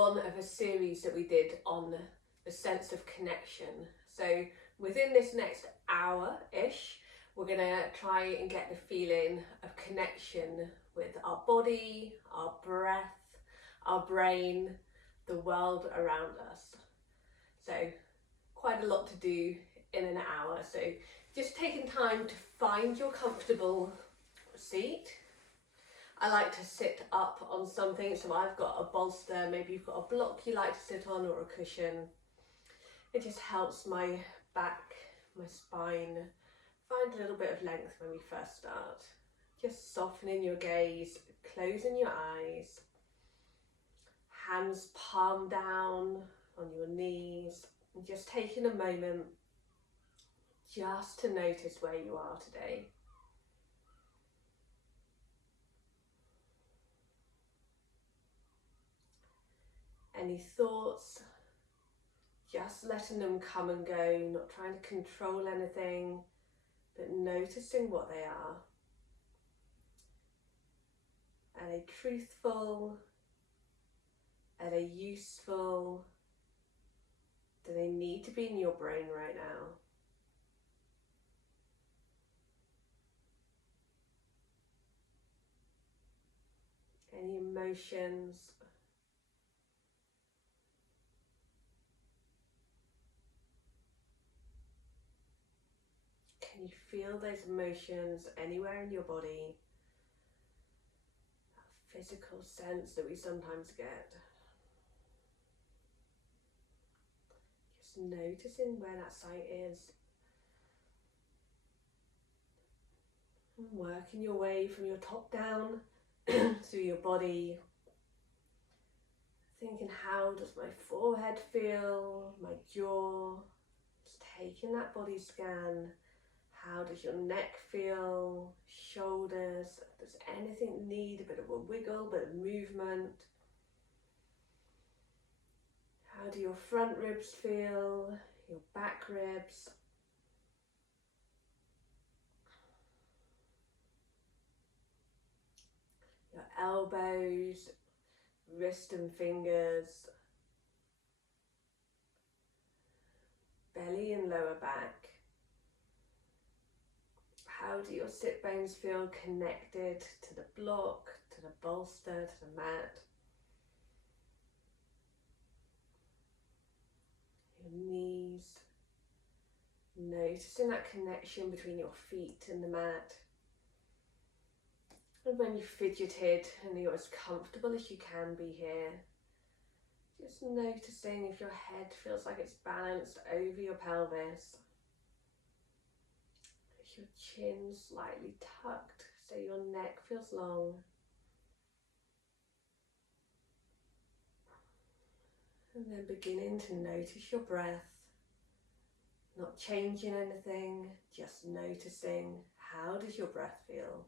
one of a series that we did on the sense of connection. So within this next hour-ish, we're going to try and get the feeling of connection with our body, our breath, our brain, the world around us. So quite a lot to do in an hour. So just taking time to find your comfortable seat. I like to sit up on something, so I've got a bolster, maybe you've got a block you like to sit on or a cushion. It just helps my back, my spine, find a little bit of length when we first start. Just softening your gaze, closing your eyes, hands palm down on your knees, and just taking a moment just to notice where you are today. Any thoughts, just letting them come and go, not trying to control anything, but noticing what they are. Are they truthful? Are they useful? Do they need to be in your brain right now? Any emotions? Can you feel those emotions anywhere in your body? That physical sense that we sometimes get. Just noticing where that site is. And working your way from your top down through your body. Thinking, how does my forehead feel? My jaw? Just taking that body scan. How does your neck feel? Shoulders? Does anything need a bit of a wiggle, a bit of movement? How do your front ribs feel? Your back ribs? Your elbows, wrist and fingers, belly and lower back. How do your sit bones feel connected to the block, to the bolster, to the mat? Your knees, noticing that connection between your feet and the mat. And when you fidgeted and you're as comfortable as you can be here, just noticing if your head feels like it's balanced over your pelvis. Is your chin slightly tucked so your neck feels long? And then beginning to notice your breath, not changing anything, just noticing, how does your breath feel?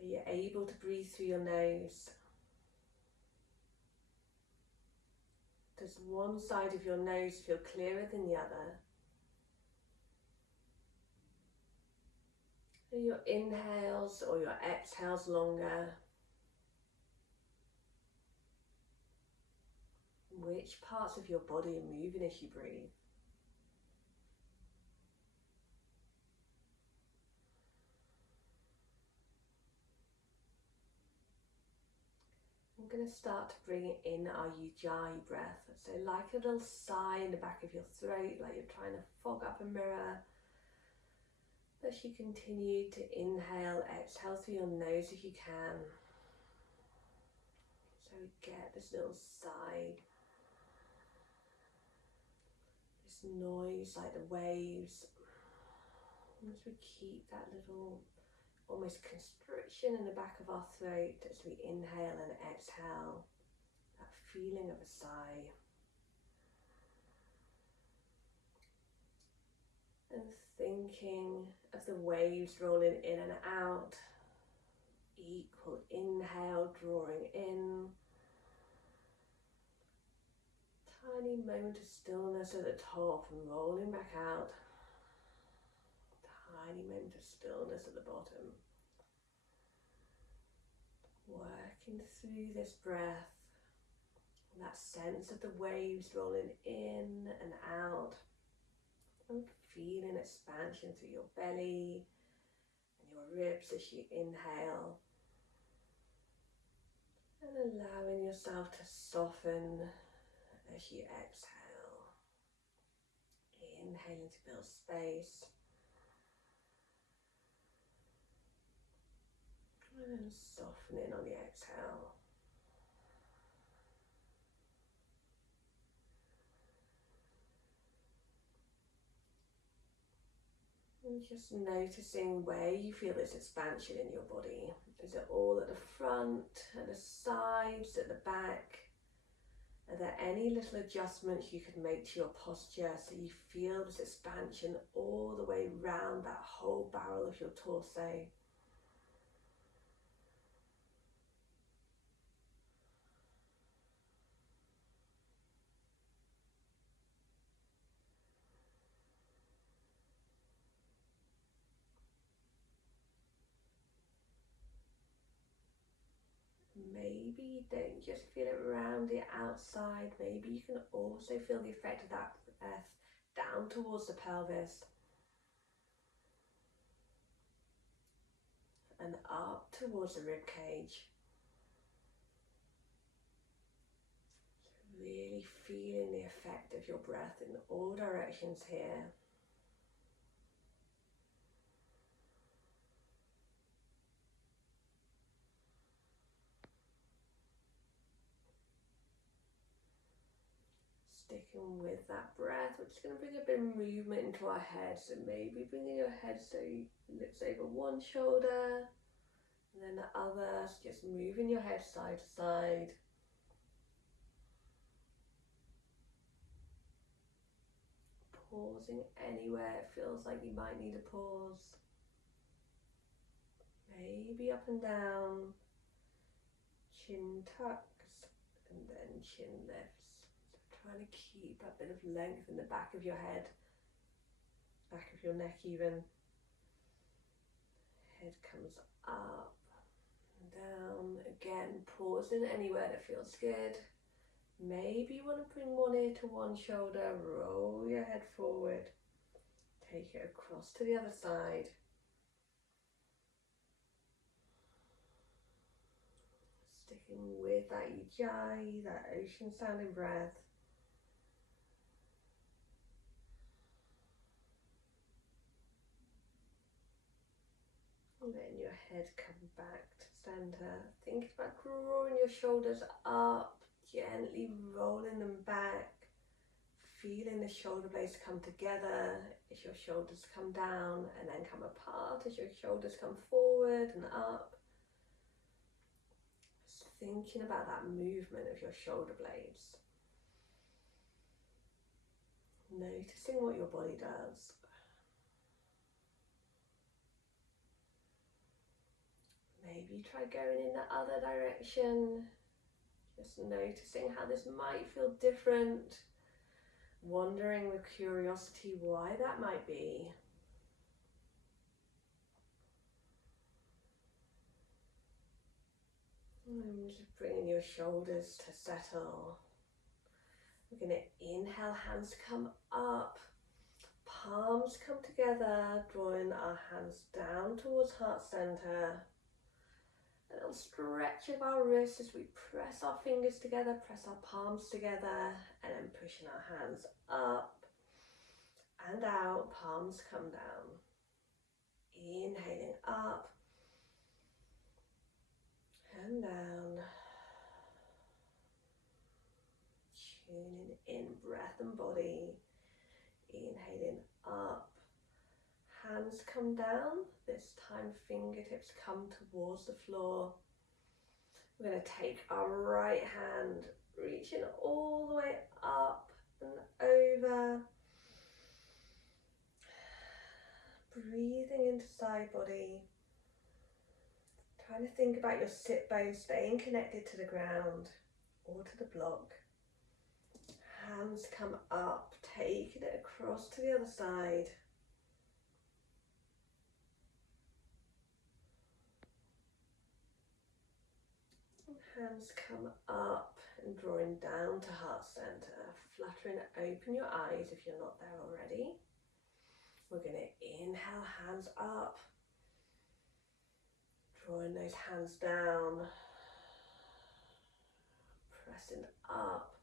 Are you able to breathe through your nose? Does one side of your nose feel clearer than the other? Are your inhales or your exhales longer? Which parts of your body are moving as you breathe? I'm going to start to bring in our ujjayi breath. So like a little sigh in the back of your throat, like you're trying to fog up a mirror. As you continue to inhale, exhale through your nose if you can. So we get this little sigh. This noise like the waves. As we keep that little almost constriction in the back of our throat as we inhale and exhale, that feeling of a sigh. And thinking of the waves rolling in and out, equal inhale, drawing in, tiny moment of stillness at the top and rolling back out. Tiny moment of stillness at the bottom. Working Working through this breath, that sense of the waves rolling in and out, and feeling expansion through your belly and your ribs as you inhale, and allowing yourself to soften as you exhale. Inhaling to build space, and then softening on the exhale. And just noticing where you feel this expansion in your body. Is it all at the front, at the sides, at the back? Are there any little adjustments you could make to your posture so you feel this expansion all the way round that whole barrel of your torso? Maybe you don't just feel it around the outside, maybe you can also feel the effect of that breath down towards the pelvis and up towards the rib cage. Really feeling the effect of your breath in all directions here. Sticking with that breath, we're just going to bring a bit of movement into our head. So maybe bringing your head so it looks over one shoulder and then the other, so just moving your head side to side. Pausing anywhere it feels like you might need a pause. Maybe up and down, chin tucks and then chin lifts. Trying to keep that bit of length in the back of your head, back of your neck even. Head comes up and down. Again, pausing anywhere that feels good. Maybe you want to bring one ear to one shoulder, roll your head forward, take it across to the other side. Sticking with that ujjayi, that ocean sounding breath. Letting your head come back to center. Think about drawing your shoulders up, gently rolling them back. Feeling the shoulder blades come together as your shoulders come down and then come apart as your shoulders come forward and up. Just thinking about that movement of your shoulder blades. Noticing what your body does. Maybe try going in the other direction, just noticing how this might feel different, wondering with curiosity why that might be. And just bringing your shoulders to settle. We're going to inhale, hands come up, palms come together, drawing our hands down towards heart center. A little stretch of our wrists as we press our fingers together, press our palms together, and then pushing our hands up and out, palms come down. Inhaling up and down. Tuning in breath and body. Inhaling up. Hands come down, this time fingertips come towards the floor. We're going to take our right hand, reaching all the way up and over. Breathing into side body. Trying to think about your sit bones staying connected to the ground or to the block. Hands come up, taking it across to the other side. Hands come up and drawing down to heart center. Fluttering, open your eyes if you're not there already. We're going to inhale, hands up. Drawing those hands down. Pressing up.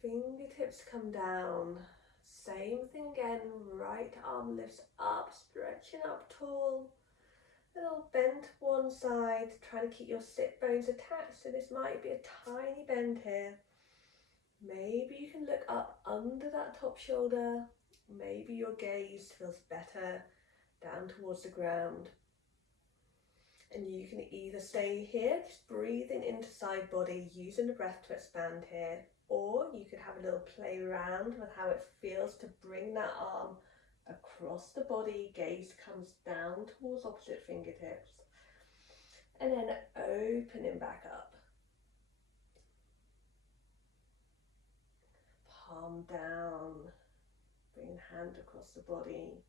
Fingertips come down. Same thing again. Right arm lifts up, stretching up tall. Little bend to one side, trying to keep your sit bones attached. So this might be a tiny bend here. Maybe you can look up under that top shoulder. Maybe your gaze feels better down towards the ground. And you can either stay here, just breathing into side body, using the breath to expand here, or you could have a little play around with how it feels to bring that arm across the body, gaze comes down towards opposite fingertips, and then opening back up. Palm down, bring hand across the body,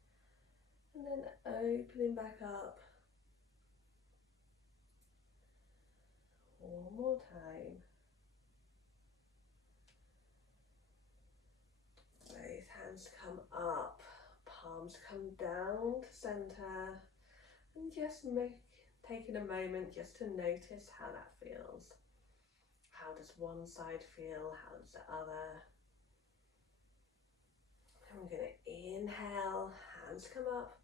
and then opening back up. One more time. Both hands come up, palms come down to center, and just taking a moment just to notice how that feels. How does one side feel? How does the other? And we're going to inhale, hands come up,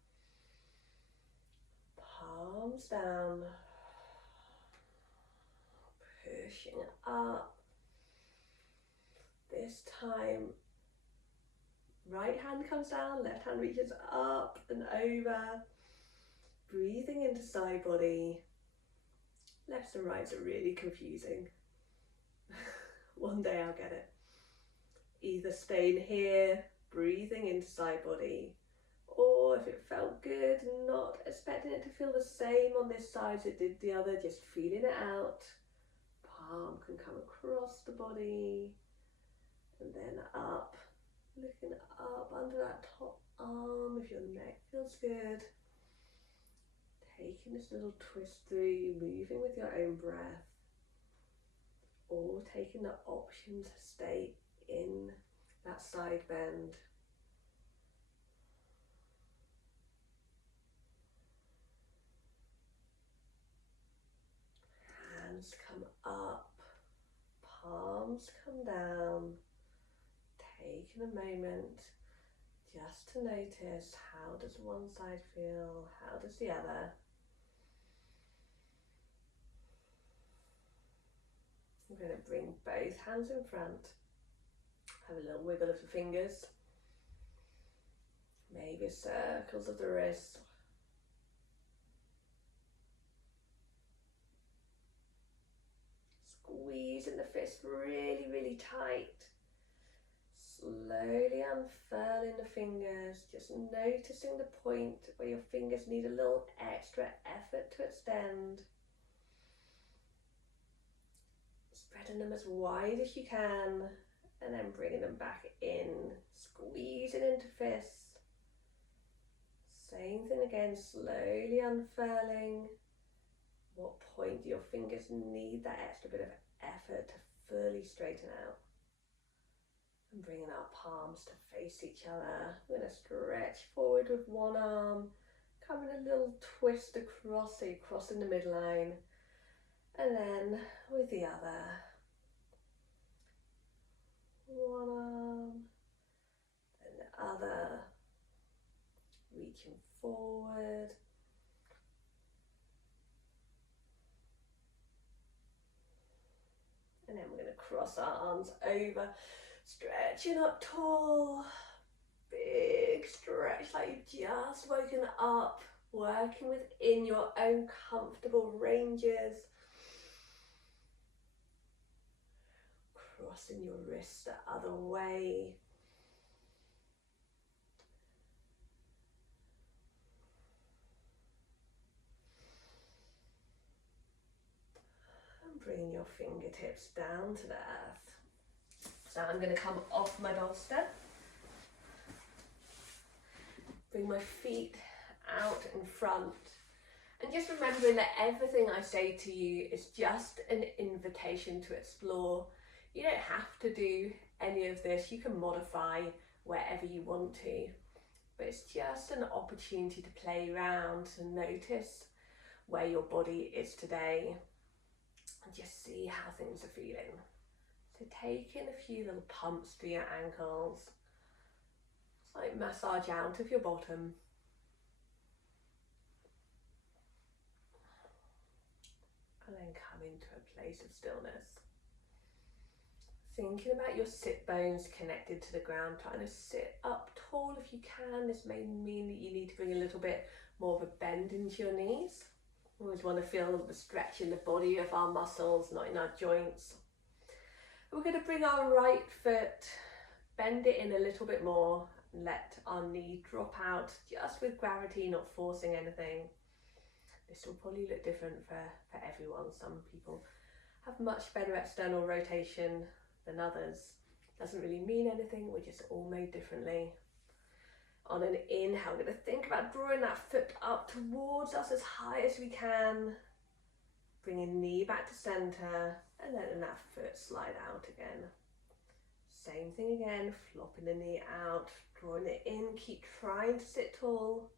palms down, pushing up. This time, right hand comes down, left hand reaches up and over. Breathing into side body. Lefts and rights are really confusing. One day I'll get it. Either staying here, breathing into side body, or if it felt good, not expecting it to feel the same on this side as it did the other, just feeling it out. Palm can come across the body and then up. Looking up under that top arm if your neck feels good. Taking this little twist through, moving with your own breath, or taking the option to stay in that side bend. Hands come up, palms come down. Taking a moment just to notice, how does one side feel, how does the other? I'm going to bring both hands in front, have a little wiggle of the fingers, maybe circles of the wrists. Squeezing the fist really, really tight. Slowly unfurling the fingers, just noticing the point where your fingers need a little extra effort to extend. Spreading them as wide as you can, and then bringing them back in, squeezing into fists. Same thing again, slowly unfurling. What point do your fingers need that extra bit of effort to fully straighten out? And bringing our palms to face each other. We're going to stretch forward with one arm, coming a little twist across, so you're crossing the midline, and then with the other. One arm, then the other, reaching forward. And then we're going to cross our arms over, stretching up tall, big stretch like you've just woken up, working within your own comfortable ranges. Crossing your wrists the other way. And bring your fingertips down to the earth. So I'm going to come off my bolster. Bring my feet out in front And just remembering that everything I say to you is just an invitation to explore. You don't have to do any of this. You can modify wherever you want to. But it's just an opportunity to play around and notice where your body is today and just see how things are feeling. So take in a few little pumps through your ankles. It's like massage out of your bottom. And then come into a place of stillness. Thinking about your sit bones connected to the ground, trying to sit up tall if you can. This may mean that you need to bring a little bit more of a bend into your knees. We always want to feel the stretch in the body of our muscles, not in our joints. We're going to bring our right foot, bend it in a little bit more, and let our knee drop out just with gravity, not forcing anything. This will probably look different for everyone. Some people have much better external rotation than others. Doesn't really mean anything, we're just all made differently. On an inhale, we're going to think about drawing that foot up towards us as high as we can. Bringing knee back to center and letting that foot slide out again. Same thing again, flopping the knee out, drawing it in, keep trying to sit tall.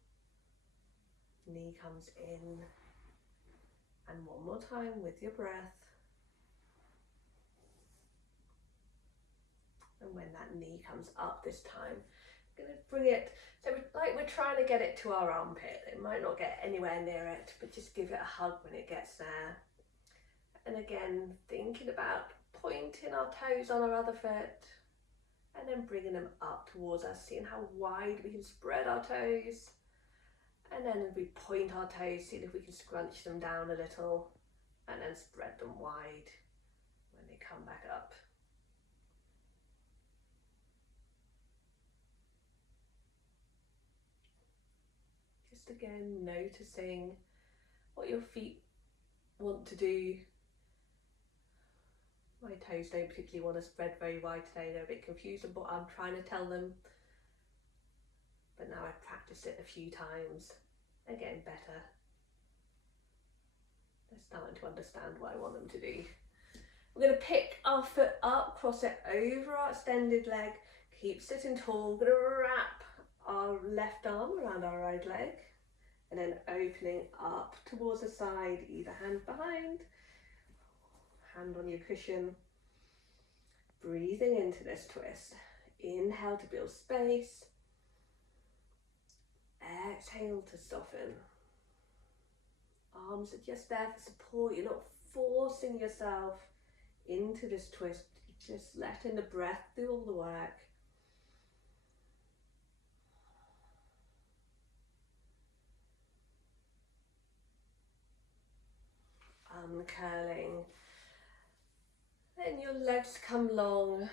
Knee comes in, and one more time with your breath. And when that knee comes up this time, I'm going to bring it, so we're trying to get it to our armpit. It might not get anywhere near it, but just give it a hug when it gets there. And again, thinking about pointing our toes on our other foot, and then bringing them up towards us, seeing how wide we can spread our toes. And then we point our toes, seeing if we can scrunch them down a little, and then spread them wide when they come back up. Just again, noticing what your feet want to do. My toes don't particularly want to spread very wide today. They're a bit confused on what I'm trying to tell them. But now I've practiced it a few times, they're getting better. They're starting to understand what I want them to do. We're going to pick our foot up, cross it over our extended leg, keep sitting tall. We're going to wrap our left arm around our right leg, and then opening up towards the side, either hand behind, hand on your cushion. Breathing into this twist. Inhale to build space. Exhale to soften. Arms are just there for support. You're not forcing yourself into this twist. You're just letting the breath do all the work. Uncurling. Letting your legs come long.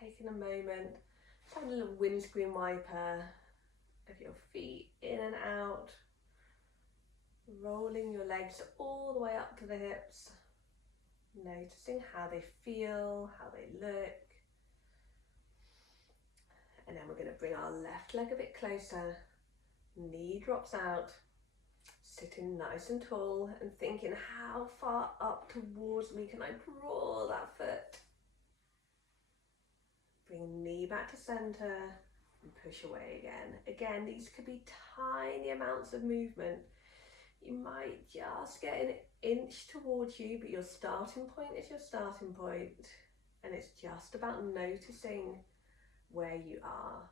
Taking a moment. Just have a little windscreen wiper of your feet in and out. Rolling your legs all the way up to the hips. Noticing how they feel, how they look. And then we're going to bring our left leg a bit closer. Knee drops out. Sitting nice and tall and thinking, how far up towards me can I draw that foot? Bring knee back to center and push away again. Again, these could be tiny amounts of movement. You might just get an inch towards you, but your starting point is your starting point. And it's just about noticing where you are.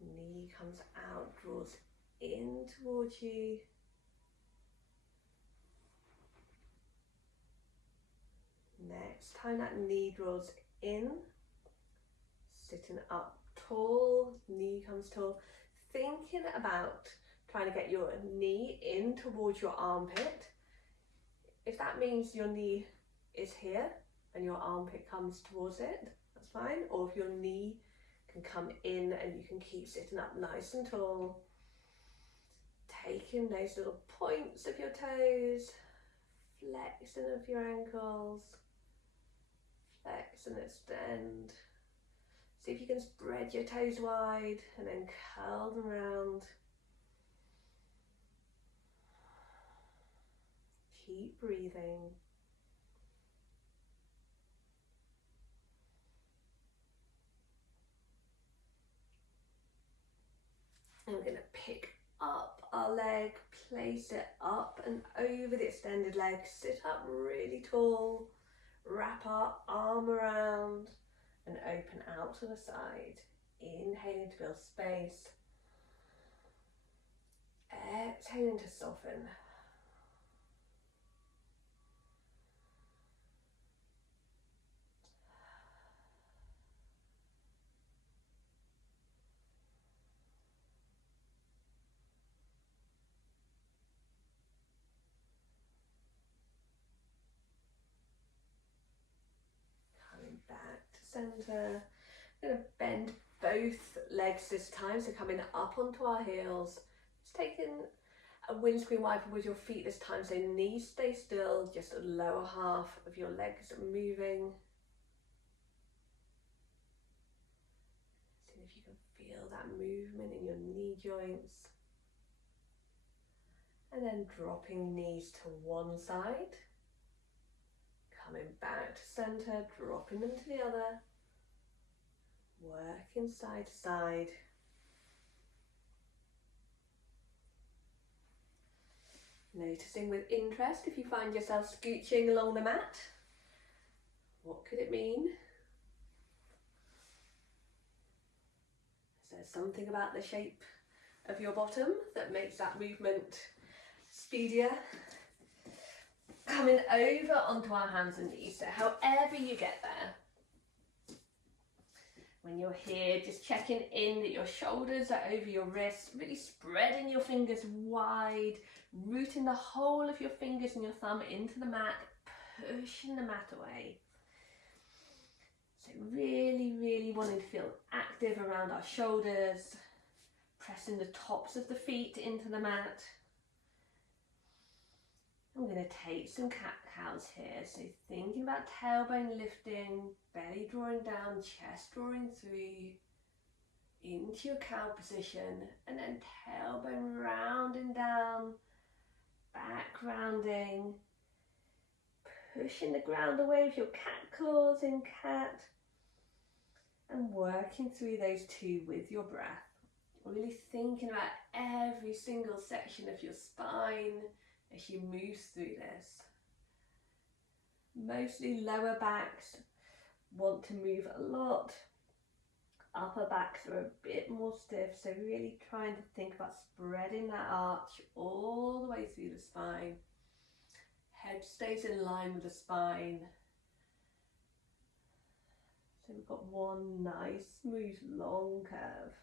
Knee comes out, draws in towards you. Next time that knee draws in, sitting up tall, knee comes tall. Thinking about trying to get your knee in towards your armpit. If that means your knee is here and your armpit comes towards it, that's fine. Or if your knee can come in and you can keep sitting up nice and tall. Taking those little points of your toes, flexing of your ankles, flex and extend. See if you can spread your toes wide and then curl them round. keep breathing. And we're going to pick up our leg, place it up and over the extended leg, sit up really tall, wrap our arm around and open out to the side. Inhaling to build space, exhaling to soften. Coming back to centre. We're going to bend both legs this time, so coming up onto our heels. Just taking a windscreen wiper with your feet this time, so knees stay still, just the lower half of your legs moving. See if you can feel that movement in your knee joints. And then dropping knees to one side. Coming back to centre, dropping them to the other. Working side to side. Noticing with interest if you find yourself scooching along the mat. What could it mean? Is there something about the shape of your bottom that makes that movement speedier? Coming over onto our hands and knees, so however you get there. When you're here, just checking in that your shoulders are over your wrists, really spreading your fingers wide, rooting the whole of your fingers and your thumb into the mat, pushing the mat away. So really wanting to feel active around our shoulders, pressing the tops of the feet into the mat. I'm going to take some cat-cows here, so thinking about tailbone lifting, belly drawing down, chest drawing through, into your cow position, and then tailbone rounding down, back rounding, pushing the ground away with your cat claws in cat, and working through those two with your breath. Really thinking about every single section of your spine as you move through this. Mostly lower backs want to move a lot. Upper backs are a bit more stiff, so really trying to think about spreading that arch all the way through the spine. Head stays in line with the spine. So we've got one nice, smooth, long curve.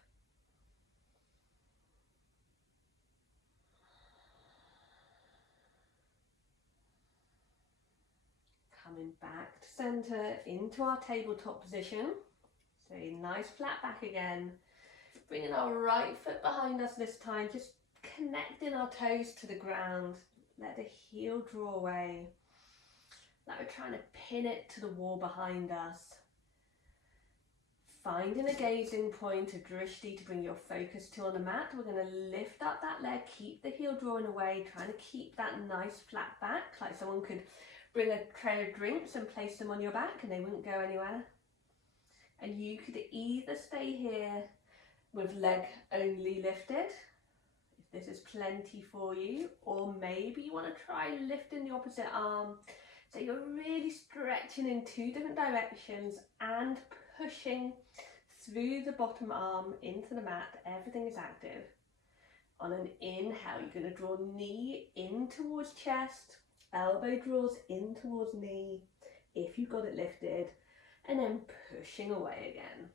Coming back to centre into our tabletop position. So nice flat back again. Bringing our right foot behind us this time, just connecting our toes to the ground. Let the heel draw away. Like we're trying to pin it to the wall behind us. Finding a gazing point, a drishti to bring your focus to on the mat. We're going to lift up that leg, keep the heel drawing away, trying to keep that nice flat back, like someone could bring a tray of drinks and place them on your back and they wouldn't go anywhere. And you could either stay here with leg only lifted, if this is plenty for you, or maybe you want to try lifting the opposite arm. So you're really stretching in two different directions and pushing through the bottom arm into the mat. Everything is active. On an inhale, you're going to draw knee in towards chest, elbow draws in towards knee, if you've got it lifted, and then pushing away again.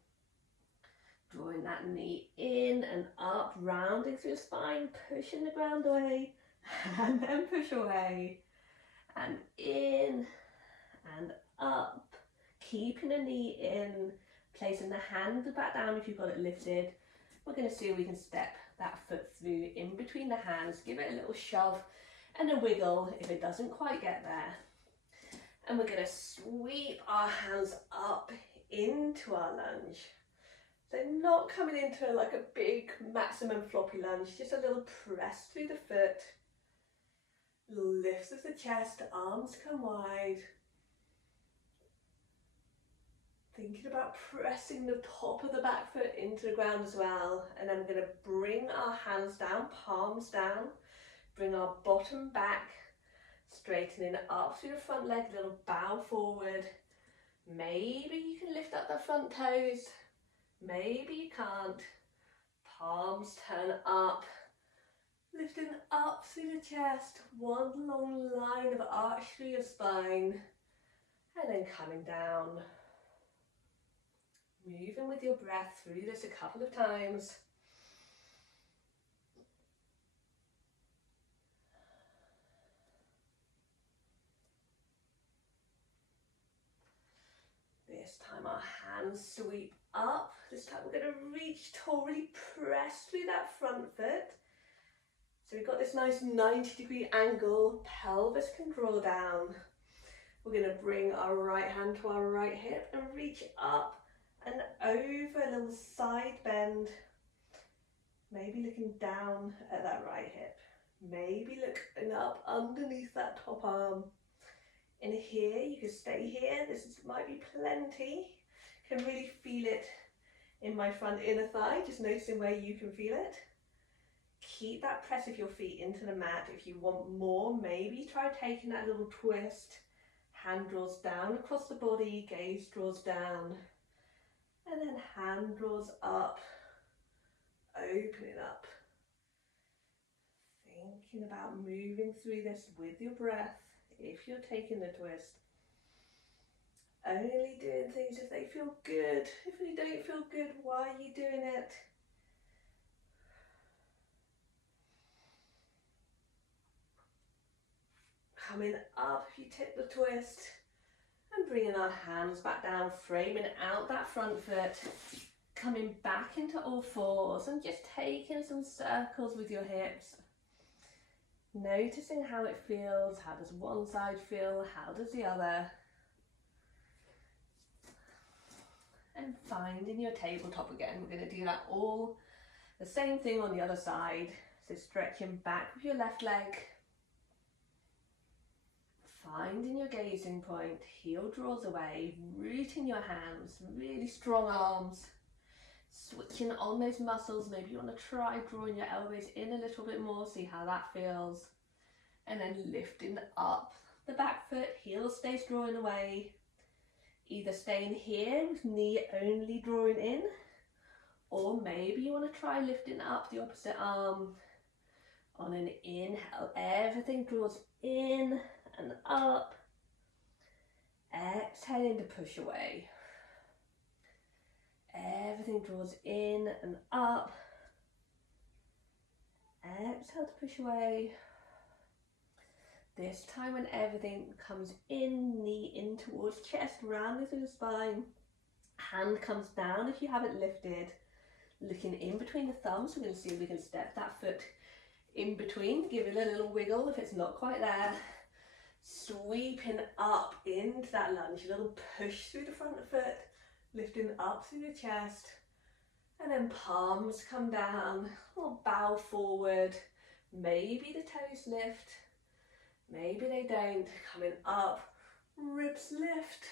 Drawing that knee in and up, rounding through the spine, pushing the ground away, and then push away. And in and up, keeping the knee in, placing the hand back down if you've got it lifted. We're going to see if we can step that foot through in between the hands, give it a little shove and a wiggle if it doesn't quite get there. And we're going to sweep our hands up into our lunge. So not coming into like a big maximum floppy lunge, just a little press through the foot. Lift of the chest, arms come wide. Thinking about pressing the top of the back foot into the ground as well. And then we're going to bring our hands down, palms down. Bring our bottom back, straightening up through the front leg, a little bow forward. Maybe you can lift up the front toes. Maybe you can't. Palms turn up. Lifting up through the chest, one long line of arch through your spine, and then coming down. Moving with your breath through this a couple of times. This time our hands sweep up. This time we're going to reach tall, really press through that front foot. So we've got this nice 90-degree angle, pelvis can draw down. We're going to bring our right hand to our right hip and reach up and over, a little side bend. Maybe looking down at that right hip. Maybe looking up underneath that top arm. In here, you can stay here. Might be plenty. Can really feel it in my front inner thigh, just noticing where you can feel it. Keep that press of your feet into the mat. If you want more, maybe try taking that little twist. Hand draws down across the body, gaze draws down. And then hand draws up, opening up. Thinking about moving through this with your breath, if you're taking the twist. Only doing things if they feel good. If they don't feel good, why are you doing it? Coming up if you take the twist, and bringing our hands back down, framing out that front foot, coming back into all fours and just taking some circles with your hips. Noticing how it feels. How does one side feel? How does the other? And finding your tabletop again. We're going to do that all the same thing on the other side. So stretching back with your left leg. Finding your gazing point, heel draws away, rooting your hands, really strong arms, switching on those muscles. Maybe you want to try drawing your elbows in a little bit more, see how that feels. And then lifting up the back foot, heel stays drawing away. Either staying here with knee only drawing in, or maybe you want to try lifting up the opposite arm. On an inhale, everything draws in and up. Exhaling to push away. Everything draws in and up. Exhale to push away. This time when everything comes in, knee in towards chest, rounding through the spine. Hand comes down if you haven't lifted. Looking in between the thumbs, we're going to see if we can step that foot in between, give it a little wiggle if it's not quite there. Sweeping up into that lunge, a little push through the front foot, lifting up through the chest, and then palms come down, or bow forward. Maybe the toes lift, maybe they don't. Coming up, ribs lift,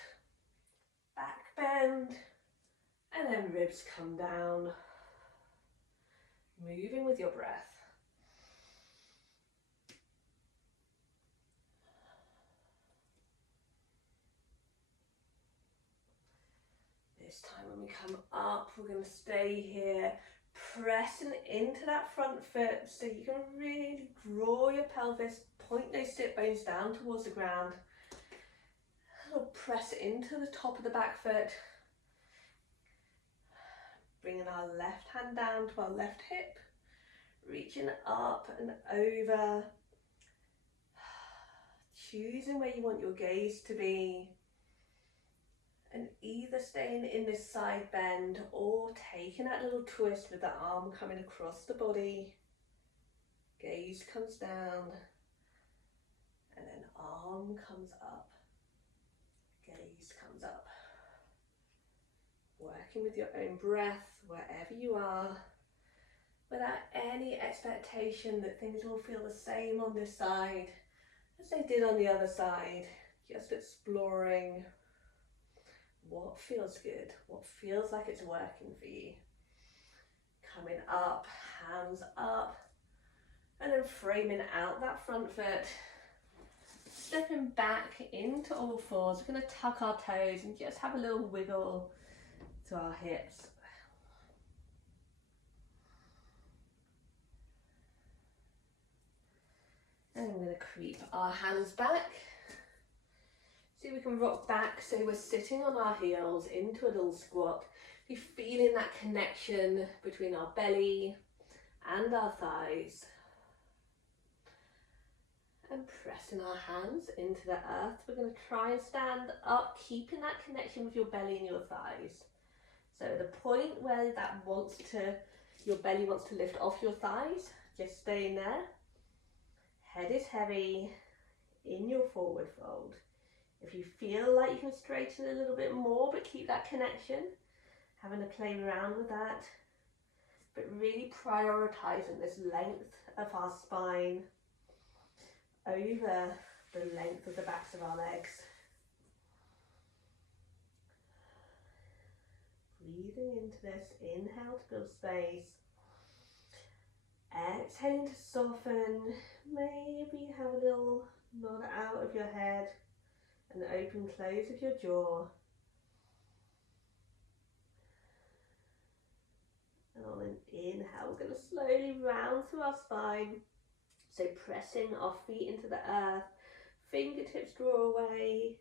back bend, and then ribs come down. Moving with your breath. This time when we come up, we're going to stay here, pressing into that front foot so you can really draw your pelvis, point those sit bones down towards the ground. We'll press into the top of the back foot. Bringing our left hand down to our left hip, reaching up and over. Choosing where you want your gaze to be. And either staying in this side bend or taking that little twist with the arm coming across the body. Gaze comes down and then arm comes up. Gaze comes up. Working with your own breath wherever you are, without any expectation that things will feel the same on this side did on the other side, just exploring what feels good, what feels like it's working for you. Coming up, hands up, and then framing out that front foot. Stepping back into all fours, we're going to tuck our toes and just have a little wiggle to our hips. And I'm going to creep our hands back. See, we can rock back so we're sitting on our heels into a little squat. You're feeling that connection between our belly and our thighs. And pressing our hands into the earth. We're going to try and stand up, keeping that connection with your belly and your thighs. So at the point where your belly wants to lift off your thighs, just staying there. Head is heavy in your forward fold. If you feel like you can straighten a little bit more, but keep that connection, having to play around with that, but really prioritizing this length of our spine over the length of the backs of our legs. Breathing into this, inhale to build space. Exhaling to soften, maybe have a little nod out of your head and open close of your jaw. And on an inhale, we're going to slowly round through our spine. So pressing our feet into the earth, fingertips draw away,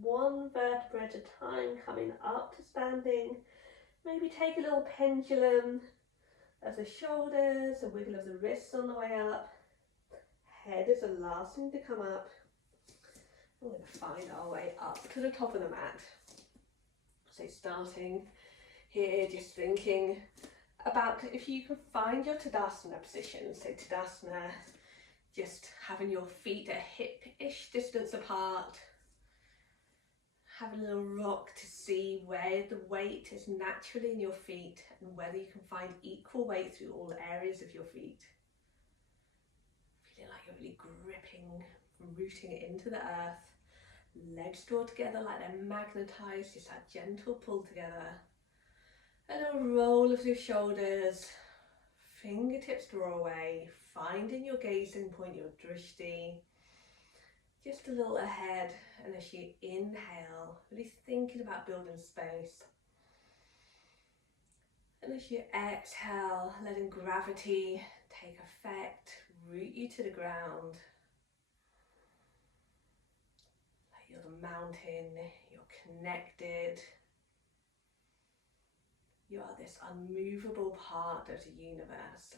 one vertebra at a time, coming up to standing. Maybe take a little pendulum of the shoulders, a wiggle of the wrists on the way up. Head is the last thing to come up. We're going to find our way up to the top of the mat. So starting here, just thinking about if you can find your Tadasana position. So Tadasana, just having your feet a hip-ish distance apart. Have a little rock to see where the weight is naturally in your feet and whether you can find equal weight through all areas of your feet. Feeling like you're really gripping, rooting it into the earth. Legs draw together like they're magnetised, just that gentle pull together. And a roll of your shoulders, fingertips draw away, finding your gazing point, your drishti, just a little ahead. And as you inhale, really thinking about building space. And as you exhale, letting gravity take effect, root you to the ground. Like you're the mountain, you're connected. You are this unmovable part of the universe.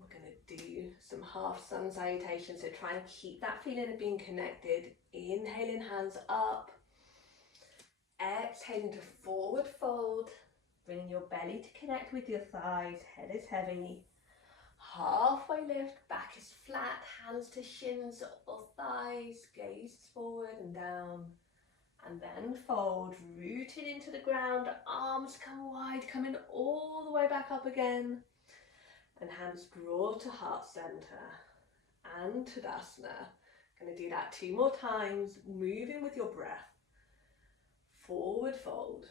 We're going to do some half sun salutations, so try and keep that feeling of being connected. Inhaling, hands up. Exhaling to forward fold. Bringing your belly to connect with your thighs. Head is heavy. Halfway lift, back is flat, hands to shins or thighs, gaze forward and down, and then fold, rooted into the ground, arms come wide, coming all the way back up again, and hands draw to heart center, and Tadasana. Going to do that 2 more times, moving with your breath. Forward fold.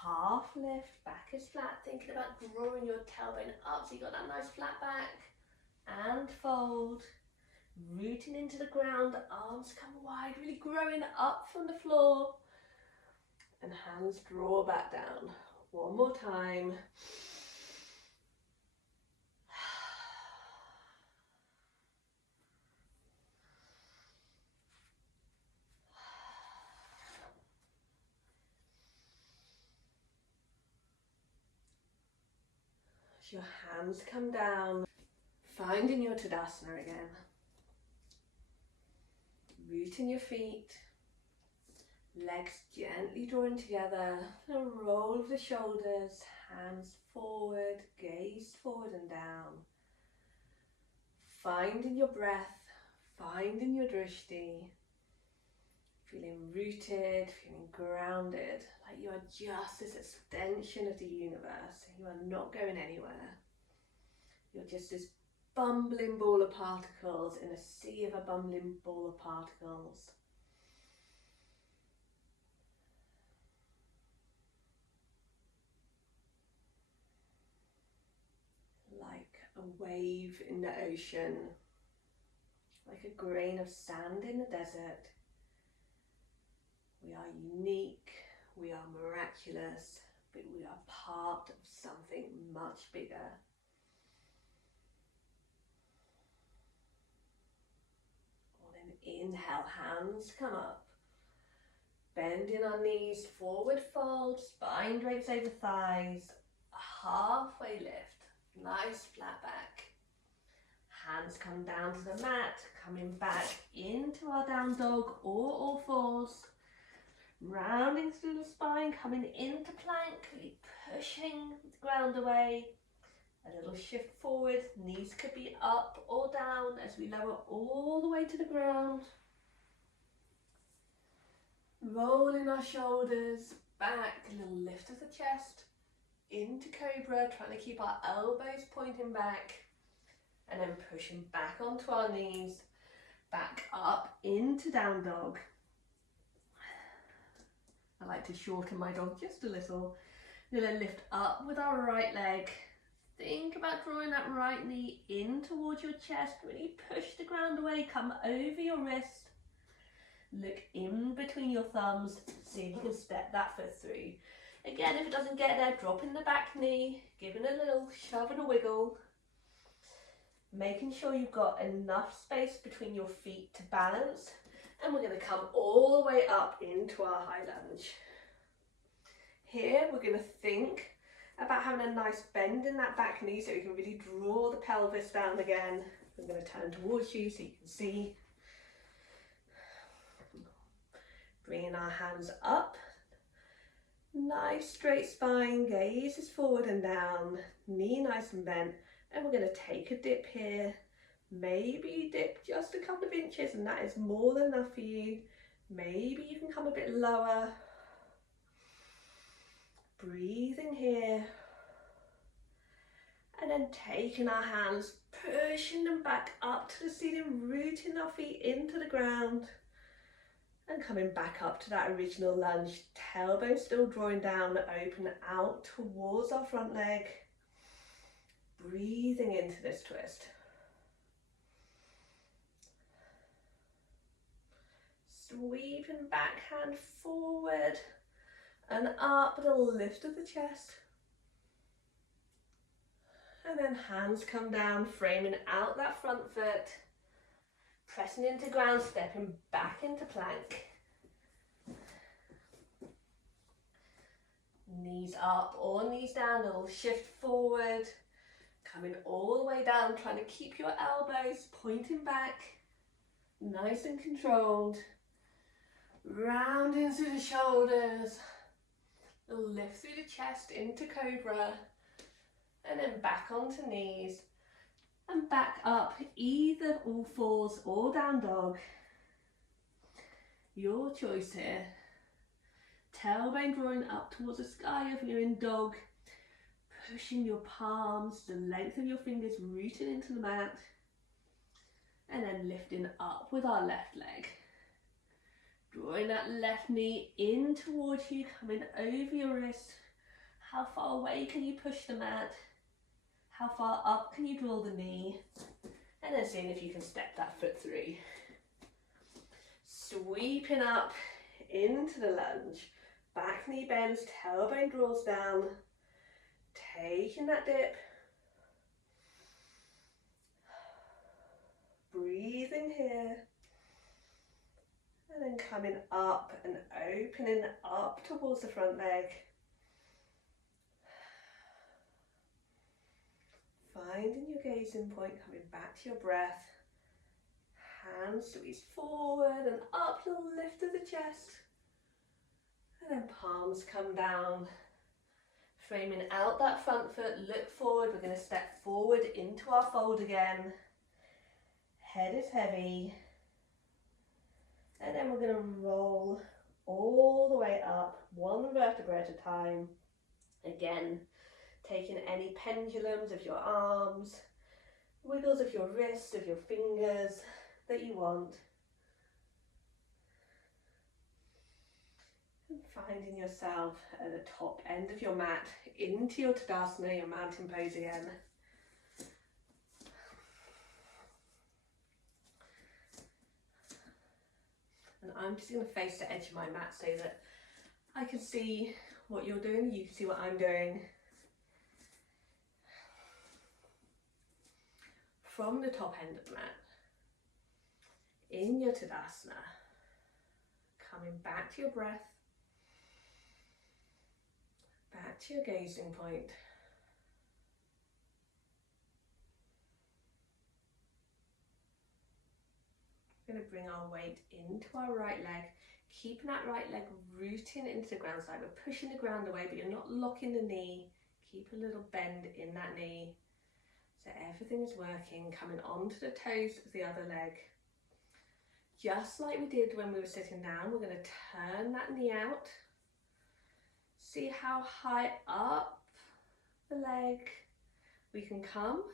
Half lift, back is flat, thinking about drawing your tailbone up so you got that nice flat back. And fold, rooting into the ground, arms come wide, really growing up from the floor. And hands draw back down. 1 more time. Your hands come down, finding your Tadasana again. Rooting your feet, legs gently drawing together, a roll of the shoulders, hands forward, gaze forward and down. Finding your breath, finding your drishti, Feeling rooted, feeling grounded, like you are just this extension of the universe. You are not going anywhere. You're just this bumbling ball of particles in a sea of a bumbling ball of particles. Like a wave in the ocean, like a grain of sand in the desert. We are unique, we are miraculous, but we are part of something much bigger. On an inhale, hands come up. Bending our knees, forward fold, spine drapes over thighs, halfway lift, nice flat back. Hands come down to the mat, coming back into our down dog or all fours. Rounding through the spine, coming into plank, really pushing the ground away. A little shift forward, knees could be up or down as we lower all the way to the ground. Rolling our shoulders back, a little lift of the chest, into cobra, trying to keep our elbows pointing back, and then pushing back onto our knees, back up into down dog. I like to shorten my dog just a little. We're going to lift up with our right leg. Think about drawing that right knee in towards your chest. Really push the ground away. Come over your wrist. Look in between your thumbs. See if you can step that foot through. Again, if it doesn't get there, dropping the back knee. Giving a little shove and a wiggle. Making sure you've got enough space between your feet to balance. And we're going to come all the way up into our high lunge. Here we're going to think about having a nice bend in that back knee so we can really draw the pelvis down again. I'm going to turn towards you so you can see. Bringing our hands up. Nice straight spine, gaze is forward and down, knee nice and bent. And we're going to take a dip here. Maybe you dip just a couple of inches and that is more than enough for you. Maybe you can come a bit lower. Breathing here. And then taking our hands, pushing them back up to the ceiling, rooting our feet into the ground. And coming back up to that original lunge. Tailbone still drawing down, open out towards our front leg. Breathing into this twist. Sweeping backhand forward and up, a little lift of the chest. And then hands come down, framing out that front foot. Pressing into ground, stepping back into plank. Knees up or knees down, a little shift forward. Coming all the way down, trying to keep your elbows pointing back. Nice and controlled. Rounding through the shoulders, a lift through the chest into cobra, and then back onto knees, and back up either all fours or down dog. Your choice here. Tailbone drawing up towards the sky if you're in dog, pushing your palms, the length of your fingers rooted into the mat, and then lifting up with our left leg. Drawing that left knee in towards you, coming over your wrist. How far away can you push the mat? How far up can you draw the knee? And then seeing if you can step that foot through. Sweeping up into the lunge. Back knee bends, tailbone draws down. Taking that dip. Breathing here. And then coming up and opening up towards the front leg. Finding your gazing point, coming back to your breath. Hands squeeze forward and up, little lift of the chest. And then palms come down. Framing out that front foot, look forward. We're going to step forward into our fold again. Head is heavy. And then we're going to roll all the way up, one vertebra at a time. Again, taking any pendulums of your arms, wiggles of your wrists, of your fingers that you want. And finding yourself at the top end of your mat, into your Tadasana, your mountain pose again. And I'm just going to face the edge of my mat so that I can see what you're doing, you can see what I'm doing. From the top end of the mat, in your Tadasana, coming back to your breath, back to your gazing point. We're going to bring our weight into our right leg, keeping that right leg rooting into the ground side. We're pushing the ground away, but you're not locking the knee. Keep a little bend in that knee. So everything is working, coming onto the toes of the other leg. Just like we did when we were sitting down, we're going to turn that knee out. See how high up the leg we can come,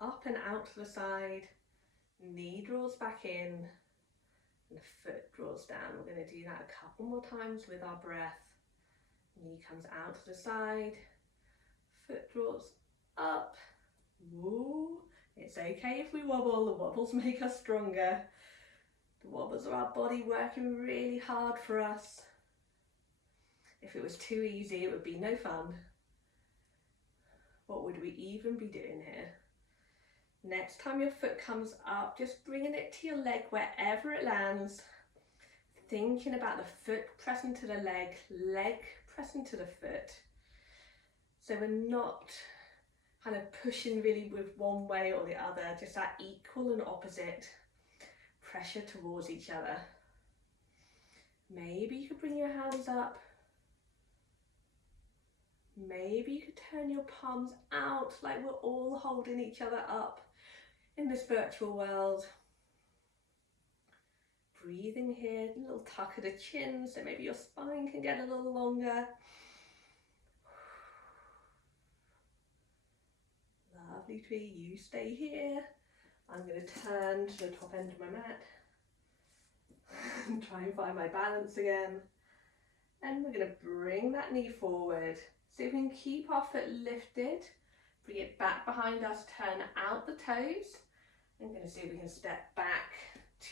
up and out to the side. Knee draws back in and the foot draws down. We're going to do that a couple more times with our breath. Knee comes out to the side, foot draws up. Woo. It's okay if we wobble, the wobbles make us stronger. The wobbles are our body working really hard for us. If it was too easy, it would be no fun. What would we even be doing here? Next time your foot comes up, just bringing it to your leg wherever it lands. Thinking about the foot pressing to the leg pressing to the foot. So we're not kind of pushing really with one way or the other, just that equal and opposite pressure towards each other. Maybe you could bring your hands up. Maybe you could turn your palms out like we're all holding each other up in this virtual world. Breathing here, a little tuck of the chin, so maybe your spine can get a little longer. Lovely tree, you stay here. I'm going to turn to the top end of my mat and try and find my balance again. And we're going to bring that knee forward. So if we can keep our foot lifted, bring it back behind us, turn out the toes. I'm going to see if we can step back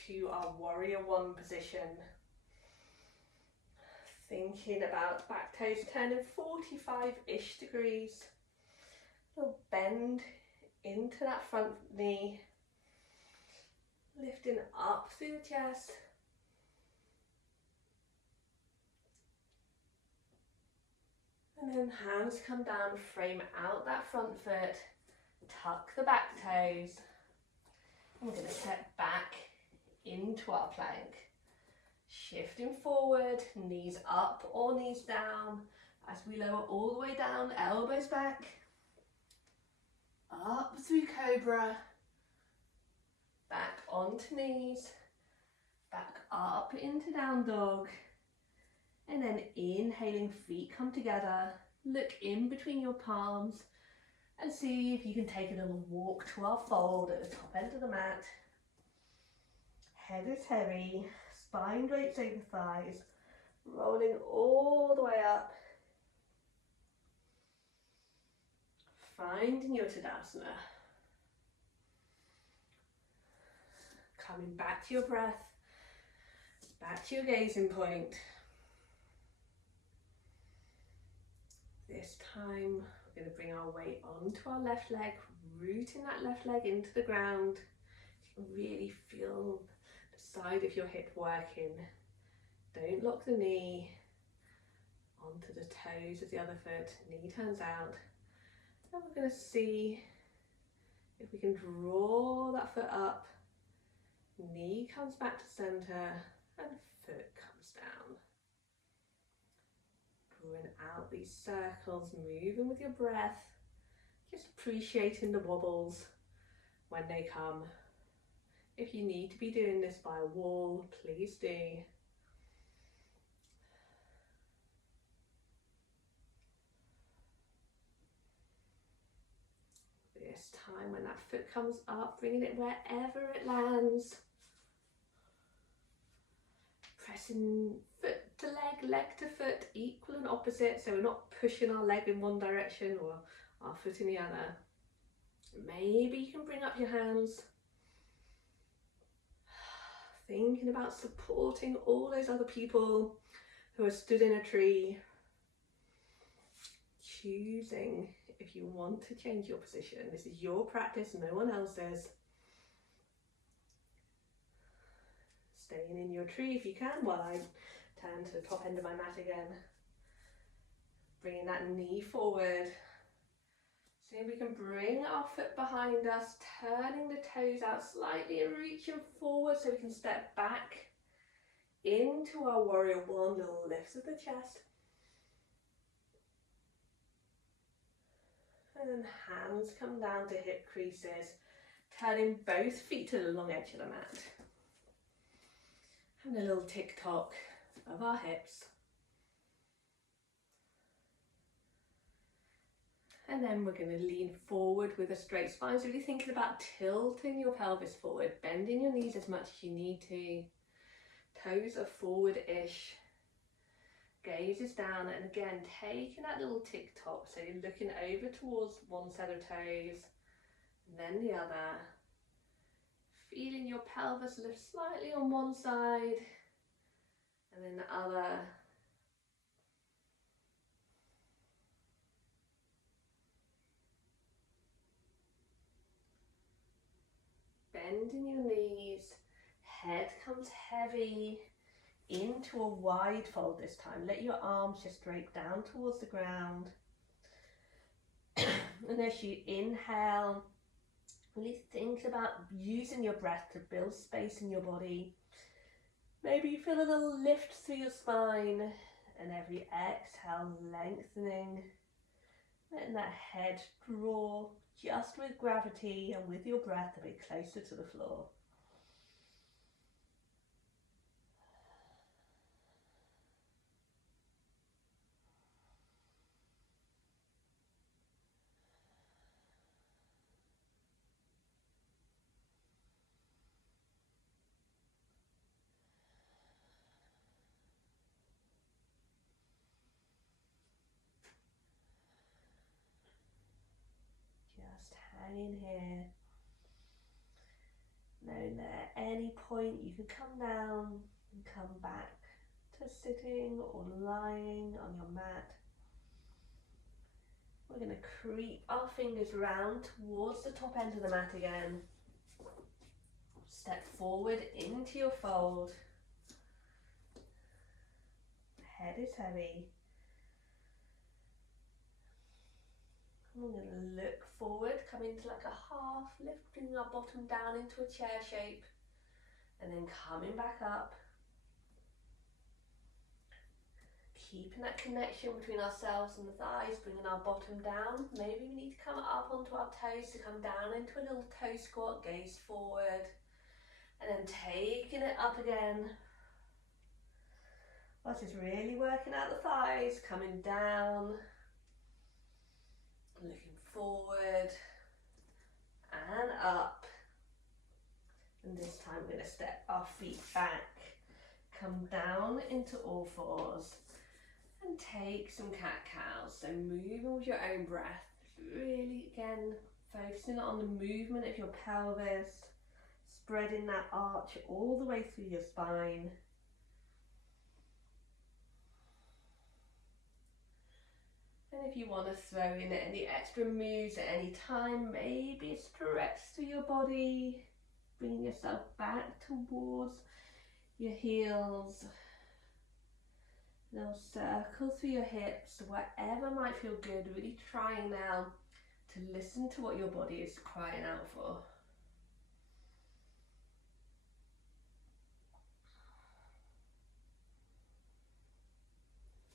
to our warrior one position. Thinking about back toes turning 45-ish degrees. A little bend into that front knee. Lifting up through the chest. And then hands come down, frame out that front foot, tuck the back toes. And we're going to step back into our plank. Shifting forward, knees up or knees down. As we lower all the way down, elbows back. Up through cobra. Back onto knees. Back up into down dog. And then inhaling, feet come together. Look in between your palms and see if you can take a little walk to our fold at the top end of the mat. Head is heavy, spine drapes over thighs, rolling all the way up. Finding your Tadasana. Coming back to your breath, back to your gazing point. This time we're going to bring our weight onto our left leg, rooting that left leg into the ground. You can really feel the side of your hip working. Don't lock the knee onto the toes of the other foot. Knee turns out. And we're going to see if we can draw that foot up. Knee comes back to center and foot comes down. Drawing out these circles, moving with your breath, just appreciating the wobbles when they come. If you need to be doing this by a wall, please do. This time when that foot comes up, bringing it wherever it lands. Pressing foot to leg, leg to foot, equal and opposite, so we're not pushing our leg in one direction or our foot in the other. Maybe you can bring up your hands, thinking about supporting all those other people who are stood in a tree, choosing if you want to change your position. This is your practice, no one else's. Staying in your tree if you can while I turn to the top end of my mat again. Bringing that knee forward. See if we can bring our foot behind us, turning the toes out slightly and reaching forward so we can step back into our warrior one, little lifts of the chest. And then hands come down to hip creases, turning both feet to the long edge of the mat. Having a little tick-tock of our hips. And then we're going to lean forward with a straight spine. So really thinking about tilting your pelvis forward, bending your knees as much as you need to. Toes are forward-ish. Gaze is down, and again, taking that little tick-tock. So you're looking over towards one set of toes, and then the other. Feeling your pelvis lift slightly on one side, and then the other. Bending your knees, head comes heavy into a wide fold this time. Let your arms just drape down towards the ground. And as you inhale, really think about using your breath to build space in your body. Maybe you feel a little lift through your spine, and every exhale lengthening, letting that head draw just with gravity and with your breath a bit closer to the floor. Just hanging here. Knowing that at any point you can come down and come back to sitting or lying on your mat. We're going to creep our fingers round towards the top end of the mat again. Step forward into your fold. Head is heavy. We're going to look forward, come into like a half lift, bringing our bottom down into a chair shape, and then coming back up. Keeping that connection between ourselves and the thighs, bringing our bottom down. Maybe we need to come up onto our toes to come down into a little toe squat, gaze forward, and then taking it up again. Whilst it's really working out the thighs, coming down, looking forward and up. And this time we're going to step our feet back, come down into all fours, and take some cat-cows. So moving with your own breath, really again focusing on the movement of your pelvis, spreading that arch all the way through your spine. And if you want to throw in any extra moves at any time, maybe a stretch through your body, bringing yourself back towards your heels. Little circle through your hips, whatever might feel good. Really trying now to listen to what your body is crying out for.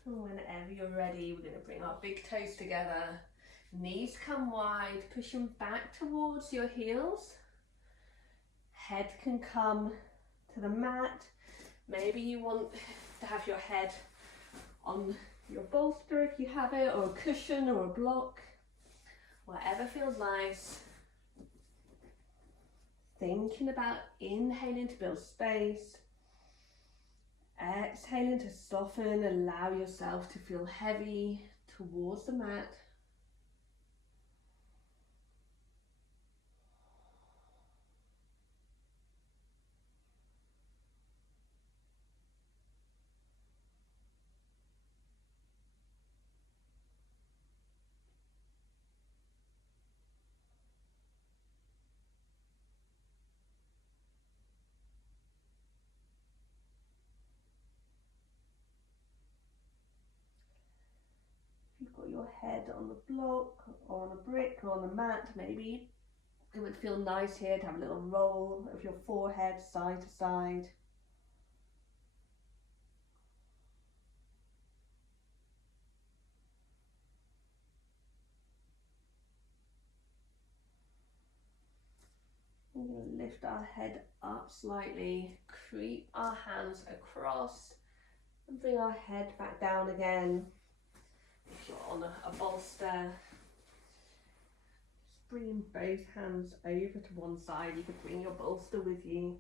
And whenever you're ready, we're going to bring our big toes together. Knees come wide, pushing back towards your heels. head can come to the mat. Maybe you want to have your head on your bolster if you have it, or a cushion or a block, whatever feels nice. Thinking about inhaling to build space, exhaling to soften, allow yourself to feel heavy towards the mat. You've got your head on the block or on a brick or on the mat, maybe it would feel nice here to have a little roll of your forehead side to side. We're going to lift our head up slightly, creep our hands across and bring our head back down again. If you're on a bolster, just bring both hands over to one side. You could bring your bolster with you.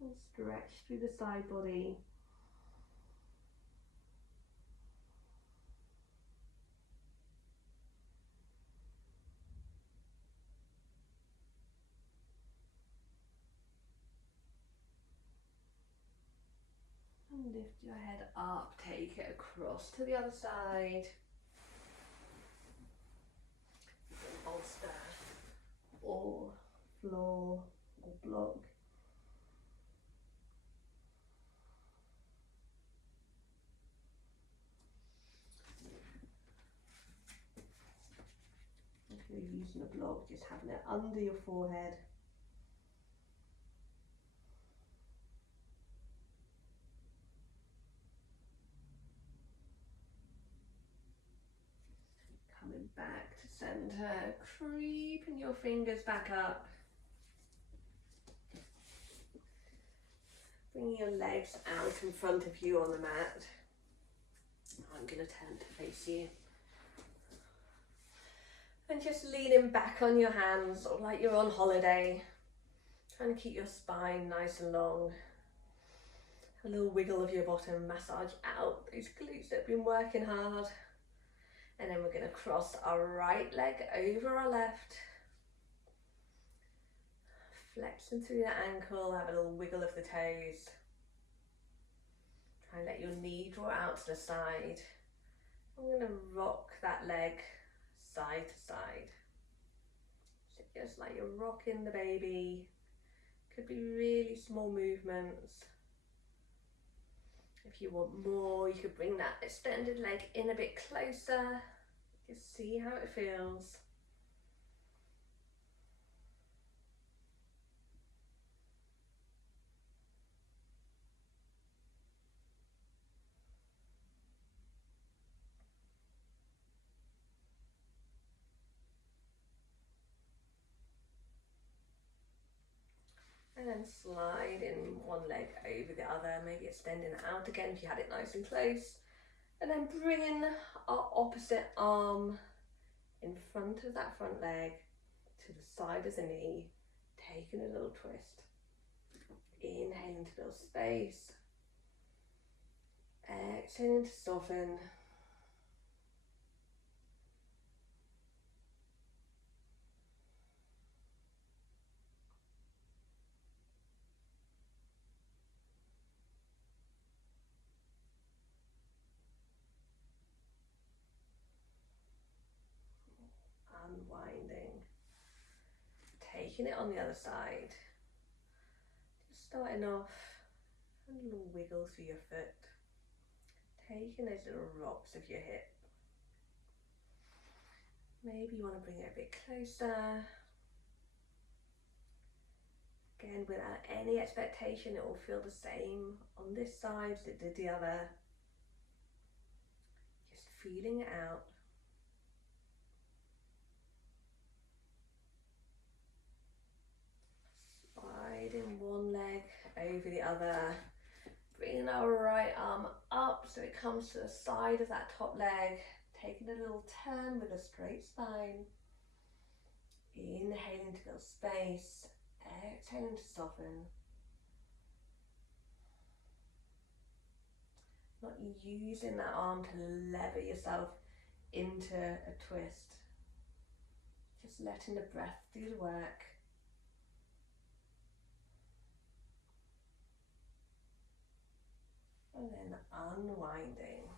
And stretch through the side body. And lift your head up, take it across to the other side. Bolster or floor or block. If you're using a block, just having it under your forehead. Coming back to center, creeping your fingers back up. Bringing your legs out in front of you on the mat. I'm going to turn to face you. And just leaning back on your hands, sort of like you're on holiday. Trying to keep your spine nice and long. A little wiggle of your bottom, massage out those glutes that have been working hard. And then we're going to cross our right leg over our left. Flexing through the ankle, have a little wiggle of the toes. Try and let your knee draw out to the side. I'm going to rock that leg side to side. So just like you're rocking the baby. Could be really small movements. If you want more, you could bring that extended leg in a bit closer. Just see how it feels. And then slide in one leg over the other, maybe extending it out again if you had it nice and close. And then bringing our opposite arm in front of that front leg to the side of the knee, taking a little twist. Inhaling to build space. Exhaling to soften. Unwinding, taking it on the other side, just starting off, a little wiggle through your foot, taking those little rocks of your hip. Maybe you want to bring it a bit closer. Again, without any expectation, it will feel the same on this side as it did the other. Just feeling it out. Sliding one leg over the other. Bringing our right arm up so it comes to the side of that top leg. Taking a little turn with a straight spine. Inhaling to build space. Exhaling to soften. Not using that arm to lever yourself into a twist. Just letting the breath do the work. And then unwinding.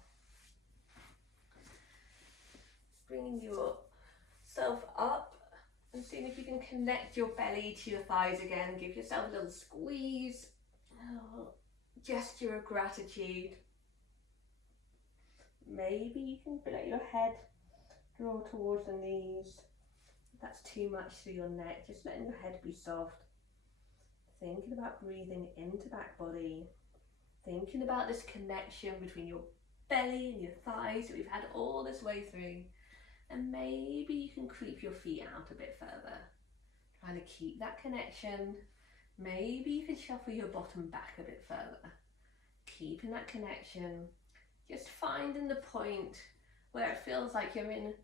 Just bringing yourself up and seeing if you can connect your belly to your thighs again. Give yourself a little squeeze. Gesture of gratitude. Maybe you can let your head draw towards the knees. If that's too much through your neck, just letting your head be soft. Thinking about breathing into back body. Thinking about this connection between your belly and your thighs that we've had all this way through. And maybe you can creep your feet out a bit further. Trying to keep that connection. Maybe you can shuffle your bottom back a bit further. Keeping that connection. Just finding the point where it feels like you're in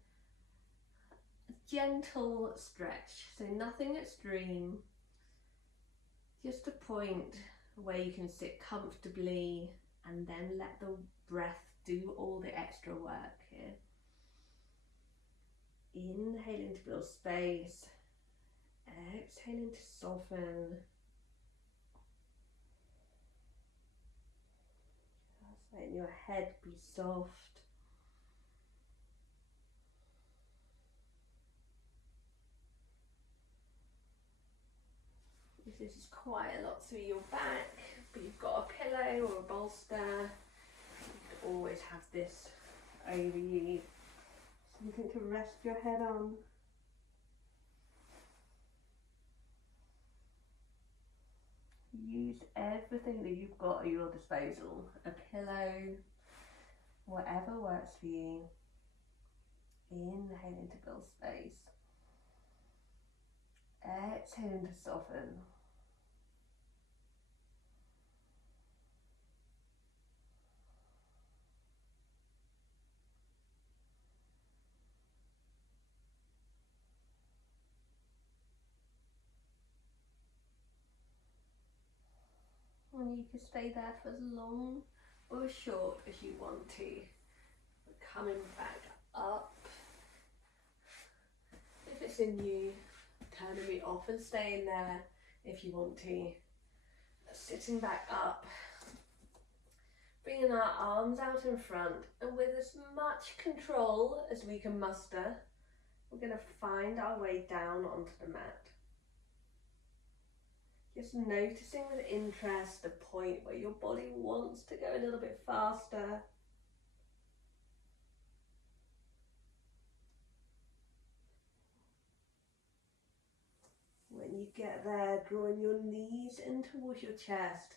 a gentle stretch. So nothing extreme. Just a point where you can sit comfortably and then let the breath do all the extra work here. Inhaling to build space, exhaling to soften. Just letting your head be soft. If this is quite a lot through your back, but you've got a pillow or a bolster, you could always have this over you. Something to rest your head on. Use everything that you've got at your disposal. A pillow, whatever works for you. Inhaling to build space. Exhaling to soften. And you can stay there for as long or as short as you want to. Coming back up. If it's in you, turning it off and staying there if you want to. Sitting back up. Bringing our arms out in front, and with as much control as we can muster, we're going to find our way down onto the mat. Just noticing with interest the point where your body wants to go a little bit faster. When you get there, drawing your knees in towards your chest,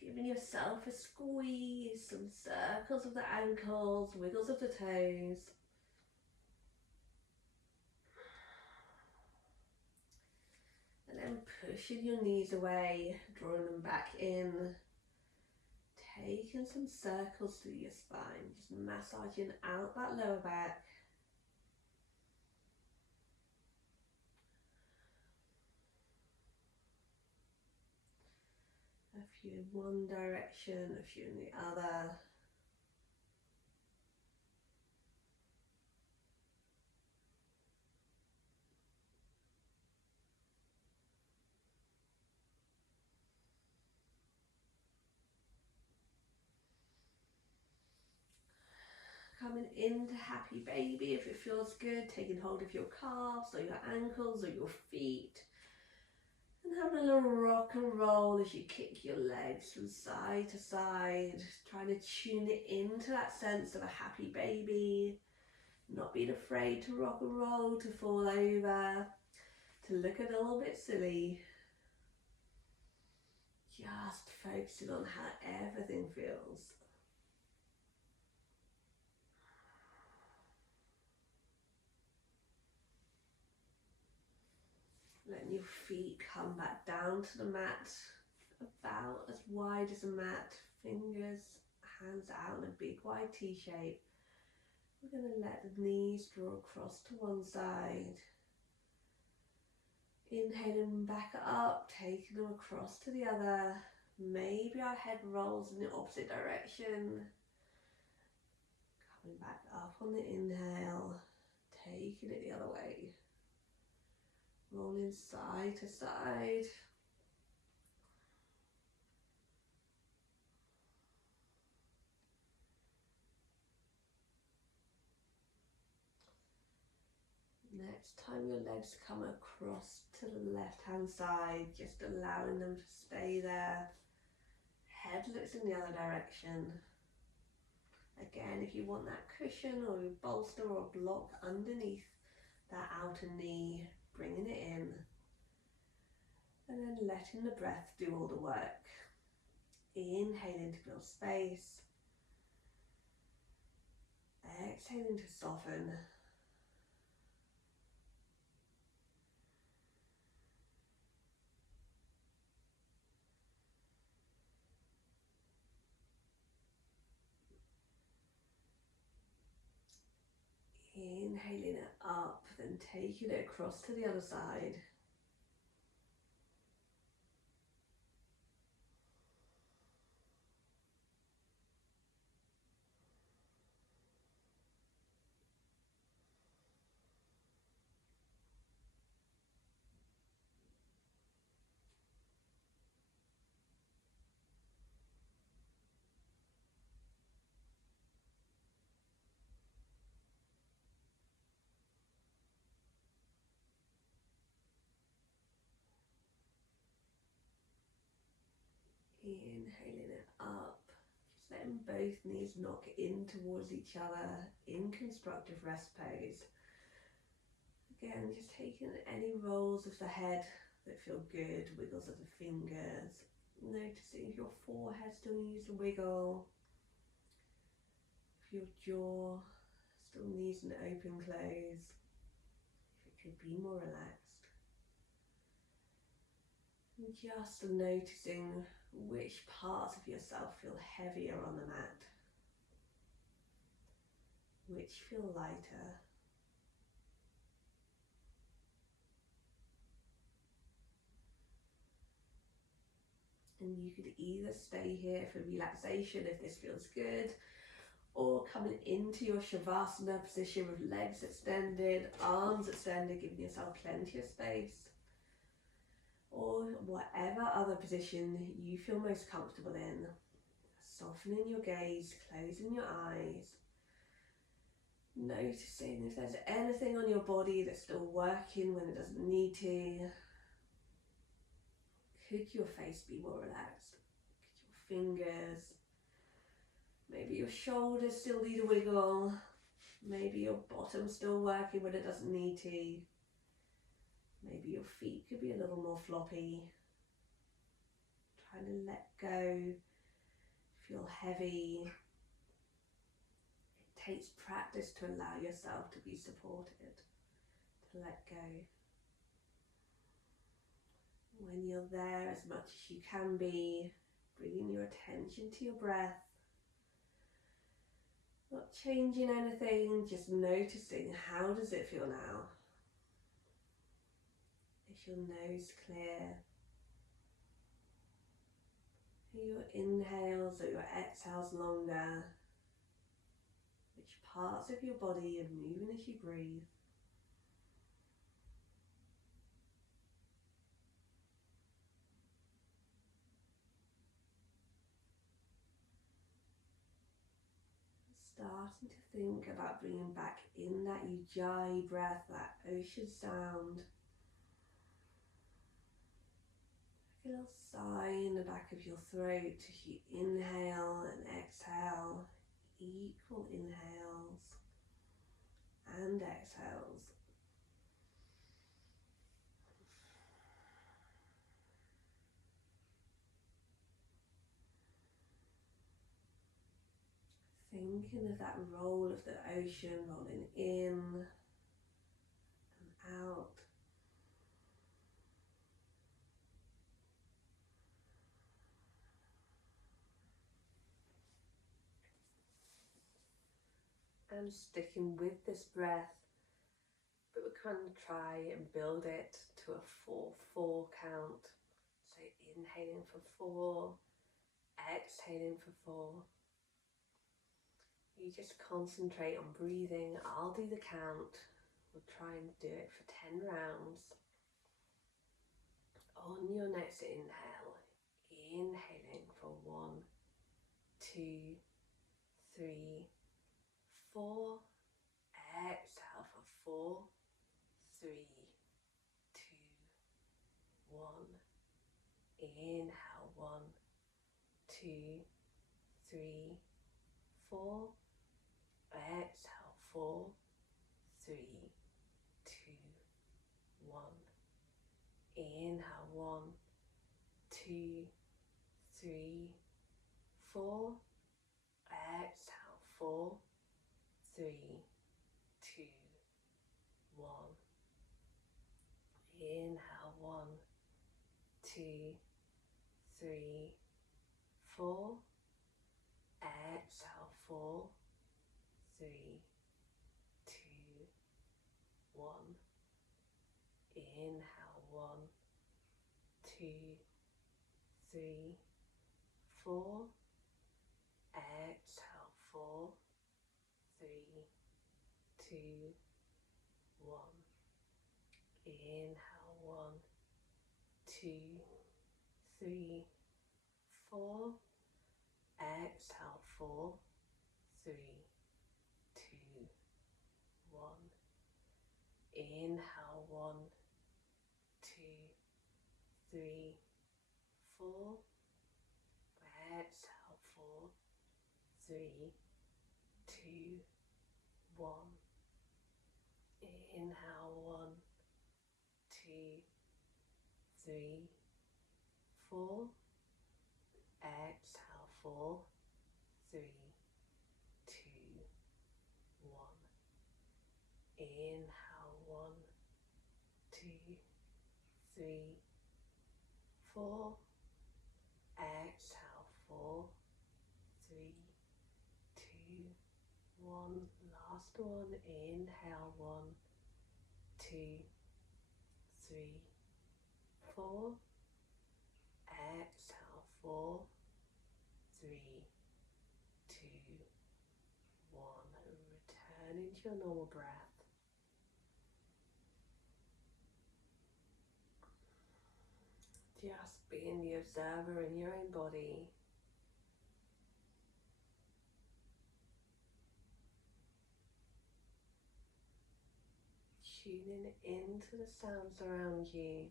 giving yourself a squeeze, some circles of the ankles, wiggles of the toes. And then pushing your knees away, drawing them back in. Taking some circles through your spine, just massaging out that lower back. A few in one direction, a few in the other. Coming into happy baby if it feels good, taking hold of your calves or your ankles or your feet. And having a little rock and roll as you kick your legs from side to side, trying to tune it into that sense of a happy baby, not being afraid to rock and roll, to fall over, to look a little bit silly. Just focusing on how everything feels. Letting your feet come back down to the mat, about as wide as a mat, fingers, hands out in a big wide T shape. We're going to let the knees draw across to one side. Inhaling back up, taking them across to the other. Maybe our head rolls in the opposite direction. Coming back up on the inhale, taking it the other way. Rolling side to side. Next time your legs come across to the left hand side, just allowing them to stay there. Head looks in the other direction. Again, if you want that cushion or a bolster or a block underneath that outer knee, bringing it in. And then letting the breath do all the work. Inhaling to build space. Exhaling to soften. Inhaling it up, then taking it across to the other side. Inhaling it up, just letting both knees knock in towards each other in constructive rest pose. Again, just taking any rolls of the head that feel good, wiggles of the fingers, noticing if your forehead still needs a wiggle, if your jaw still needs an open close, if it could be more relaxed. And just noticing which parts of yourself feel heavier on the mat, which feel lighter. And you could either stay here for relaxation if this feels good, or coming into your Shavasana position with legs extended, arms extended, giving yourself plenty of space. Or whatever other position you feel most comfortable in. Softening your gaze, closing your eyes. Noticing if there's anything on your body that's still working when it doesn't need to. Could your face be more relaxed? Could your fingers? Maybe your shoulders still need a wiggle. Maybe your bottom's still working when it doesn't need to. Maybe your feet could be a little more floppy. Trying to let go, feel heavy. It takes practice to allow yourself to be supported, to let go. When you're there as much as you can be, bringing your attention to your breath. Not changing anything, just noticing how does it feel now. Is your nose clear? Are your inhales or your exhales longer? Which parts of your body are moving as you breathe? Starting to think about bringing back in that ujjayi breath, that ocean sound. A little sigh in the back of your throat as you inhale and exhale, equal inhales and exhales. Thinking of that roll of the ocean rolling in and out. and sticking with this breath, but we're going to try and build it to a 4-4 count. So inhaling for 4, exhaling for 4. You just concentrate on breathing. I'll do the count. We'll try and do it for 10 rounds. On your next inhale, inhaling for 1, 2, 3, 4. Exhale for 4, 3, 2, 1. Inhale 1, 2, 3, 4. Exhale 4, 3, 2, 1. Inhale 1, 2, 3, 4. Exhale 4, 3, 2, 1. Inhale 1, 2, 3, 4. Exhale 4, 3, 2, 1. Inhale 1, 2, 3, 4. Exhale 4, 3, 2, 1. Inhale 1, 2, 3, 4. Exhale 4, 3, 2, 1. Inhale 1, 2, 3, 4. Exhale 4, 3, 2, 1. Inhale 1, 2, 3, 4. Exhale 4, 3, 2, 1. Inhale 1, 2, 3, 4. Exhale 4, 3, 2, 1. Last one. Inhale 1, 2, 3, 4. Exhale 4, 3, 2, 1. Return into your normal breath. Just being the observer in your own body. Tuning into the sounds around you.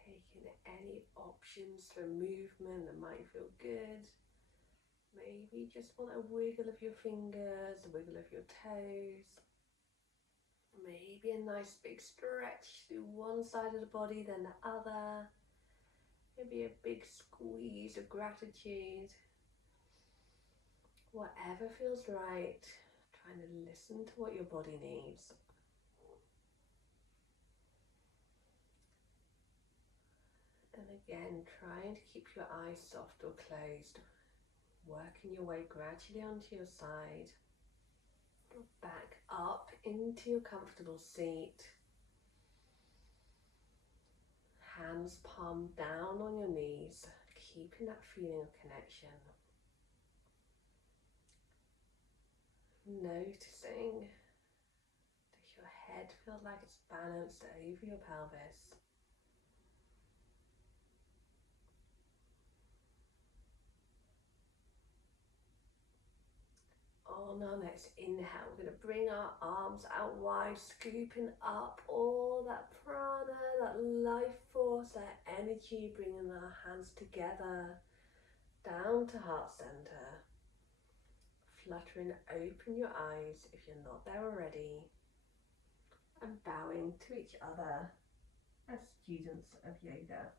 Taking any options for movement that might feel good. Maybe just want a wiggle of your fingers, a wiggle of your toes. Maybe a nice big stretch through one side of the body, then the other. Maybe a big squeeze of gratitude. Whatever feels right, trying to listen to what your body needs. And again, trying to keep your eyes soft or closed. Working your way gradually onto your side. Back up into your comfortable seat. Hands palm down on your knees, keeping that feeling of connection. Noticing, does your head feel like it's balanced over your pelvis? On our next inhale, we're going to bring our arms out wide, scooping up all that prana, that life force, that energy, bringing our hands together, down to heart center. Fluttering open your eyes if you're not there already, and bowing to each other as students of yoga.